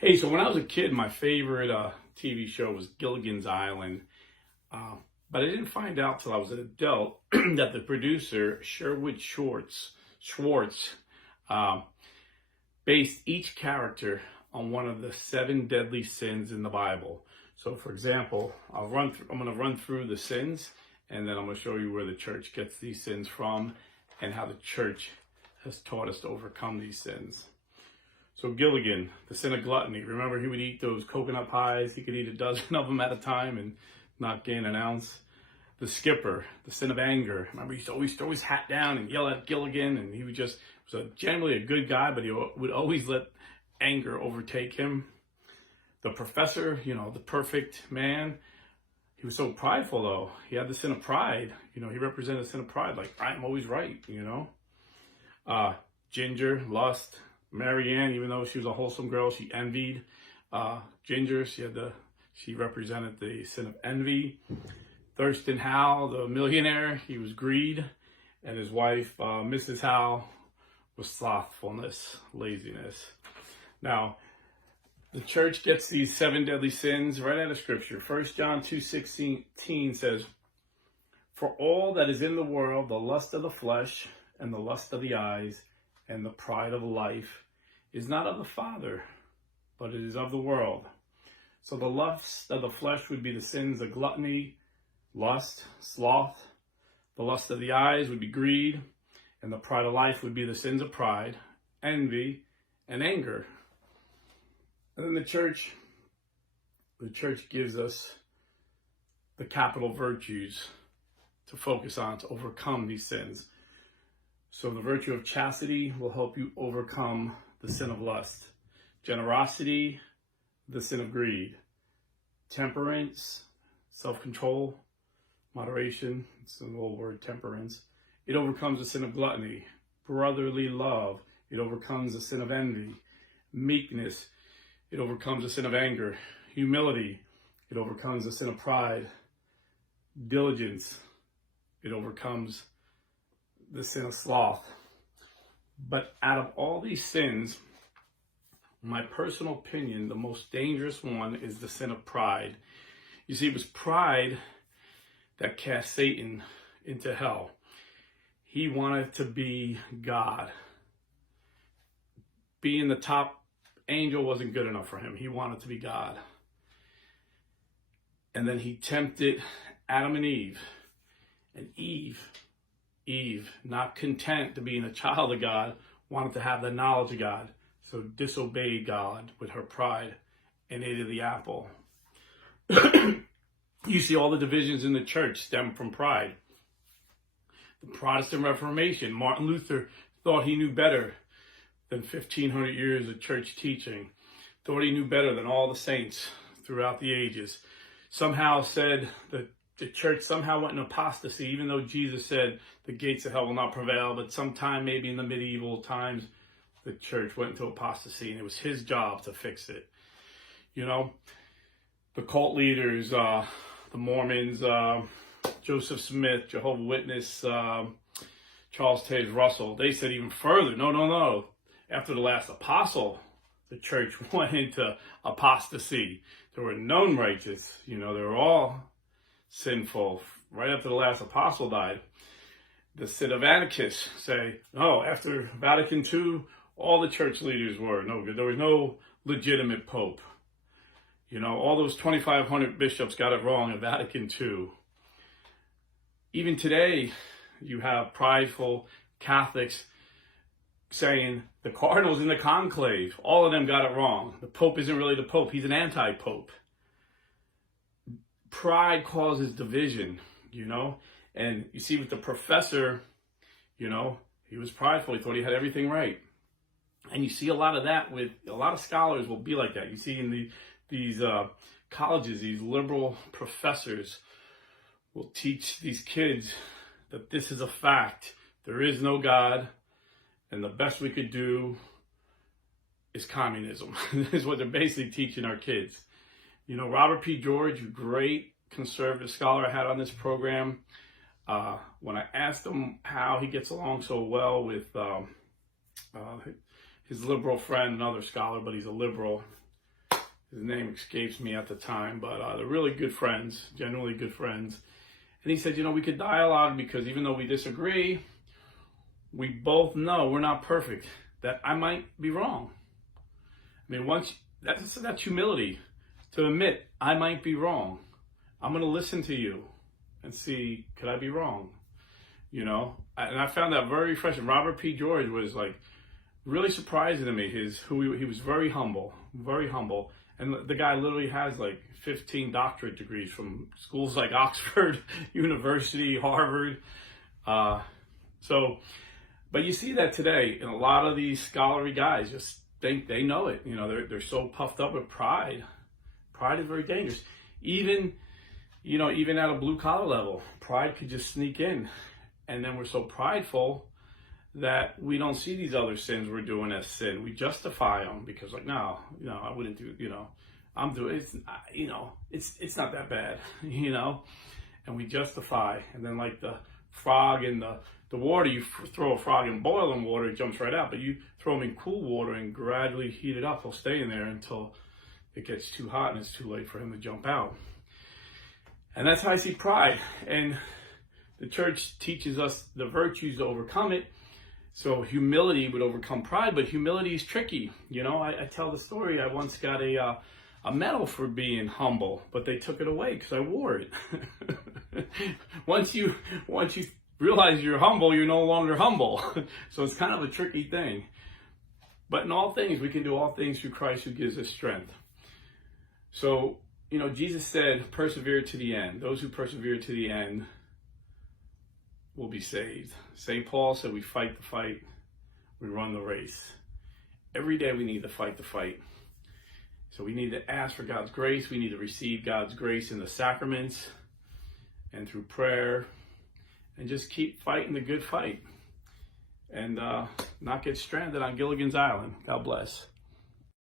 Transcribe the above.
Hey, so when I was a kid, my favorite TV show was Gilligan's Island. Uh, but I didn't find out till I was an adult that the producer, Sherwood Schwartz, uh, based each character on one of the seven deadly sins in the Bible. So, for example, I'm going to run through the sins, and then I'm going to show you where the church gets these sins from and how the church has taught us to overcome these sins. So Gilligan, the sin of gluttony. Remember, he would eat those coconut pies. He could eat a dozen of them at a time and not gain an ounce. The skipper, the sin of anger. Remember, he used to always throw his hat down and yell at Gilligan, and he was generally a good guy, but he would always let anger overtake him. The professor, the perfect man. He was so prideful, though. He had the sin of pride. He represented the sin of pride, like, I'm always right, Ginger, lust. Marianne, even though she was a wholesome girl, she envied. Ginger, she represented the sin of envy. Thurston Howell, the millionaire, he was greed. And his wife, Mrs. Howell, was slothfulness, laziness. Now, the church gets these seven deadly sins right out of Scripture. 1 John 2:16 says, "For all that is in the world, the lust of the flesh and the lust of the eyes and the pride of life is not of the Father, but it is of the world." So the lust of the flesh would be the sins of gluttony, lust, sloth. The lust of the eyes would be greed, and the pride of life would be the sins of pride, envy, and anger. And then the church gives us the capital virtues to focus on to overcome these sins. So the virtue of chastity will help you overcome the sin of lust. Generosity, the sin of greed. Temperance, self-control, moderation, it's an old word, temperance. It overcomes the sin of gluttony. Brotherly love, it overcomes the sin of envy. Meekness, it overcomes the sin of anger. Humility, it overcomes the sin of pride. Diligence, it overcomes the sin of sloth. But out of all these sins, my personal opinion, the most dangerous one is the sin of pride. You see, it was pride that cast Satan into hell. He wanted to be God. Being the top angel wasn't good enough for him. He wanted to be God. And then he tempted Adam and Eve. And Eve, not content to being a child of God, wanted to have the knowledge of God. So disobeyed God with her pride and ate of the apple. You see all the divisions in the church stem from pride. The Protestant Reformation, Martin Luther thought he knew better than 1,500 years of church teaching. Thought he knew better than all the saints throughout the ages. Somehow said that the church somehow went in apostasy, even though Jesus said the gates of hell will not prevail. But sometime, maybe in the medieval times, the church went into apostasy, and it was his job to fix it. The cult leaders, the Mormons, Joseph Smith, Jehovah's Witness, Charles Taze Russell, they said even further, no. After the last apostle, the church went into apostasy. There were none righteous. They were all sinful. Right after the last apostle died, the Synod-Anarchists say, no, after Vatican II, all the church leaders were no good. There was no legitimate pope. All those 2,500 bishops got it wrong at Vatican II. Even today, you have prideful Catholics saying the cardinals in the conclave, all of them got it wrong. The Pope isn't really the Pope. He's an anti-Pope. Pride causes division, And you see with the professor, he was prideful. He thought he had everything right. And you see a lot of that with a lot of scholars will be like that. You see in these colleges, these liberal professors will teach these kids that this is a fact. There is no God. And the best we could do is communism. This is what they're basically teaching our kids. Robert P. George, great conservative scholar I had on this program. When I asked him how he gets along so well with his liberal friend, another scholar, but he's a liberal, His name escapes me at the time, but they're really good friends, genuinely good friends. And he said, we could dialogue because even though we disagree, we both know we're not perfect, that I might be wrong. I mean, that's humility, to admit I might be wrong. I'm going to listen to you and see, could I be wrong? And I found that very refreshing. Robert P. George was like really surprising to me. He was very humble, very humble. And the guy literally has like 15 doctorate degrees from schools like Oxford University, Harvard. But you see that today, and a lot of these scholarly guys just think they know it. They're so puffed up with pride. Pride is very dangerous. Even at a blue collar level, pride could just sneak in. And then we're so prideful that we don't see these other sins we're doing as sin. We justify them because no, I wouldn't do, I'm doing it's, it's not that bad, and we justify. And then like the frog in the water, you throw a frog in boiling water, it jumps right out. But you throw him in cool water and gradually heat it up, he'll stay in there until it gets too hot and it's too late for him to jump out. And that's how I see pride. And the church teaches us the virtues to overcome it. So humility would overcome pride, but humility is tricky. I tell the story. I once got a medal for being humble, but they took it away because I wore it. Once you realize you're humble, you're no longer humble. So it's kind of a tricky thing. But in all things, we can do all things through Christ who gives us strength. So, Jesus said, persevere to the end. Those who persevere to the end will be saved. St. Paul said we fight the fight, we run the race. Every day we need to fight the fight. So we need to ask for God's grace. We need to receive God's grace in the sacraments and through prayer, and just keep fighting the good fight and not get stranded on Gilligan's Island. God bless.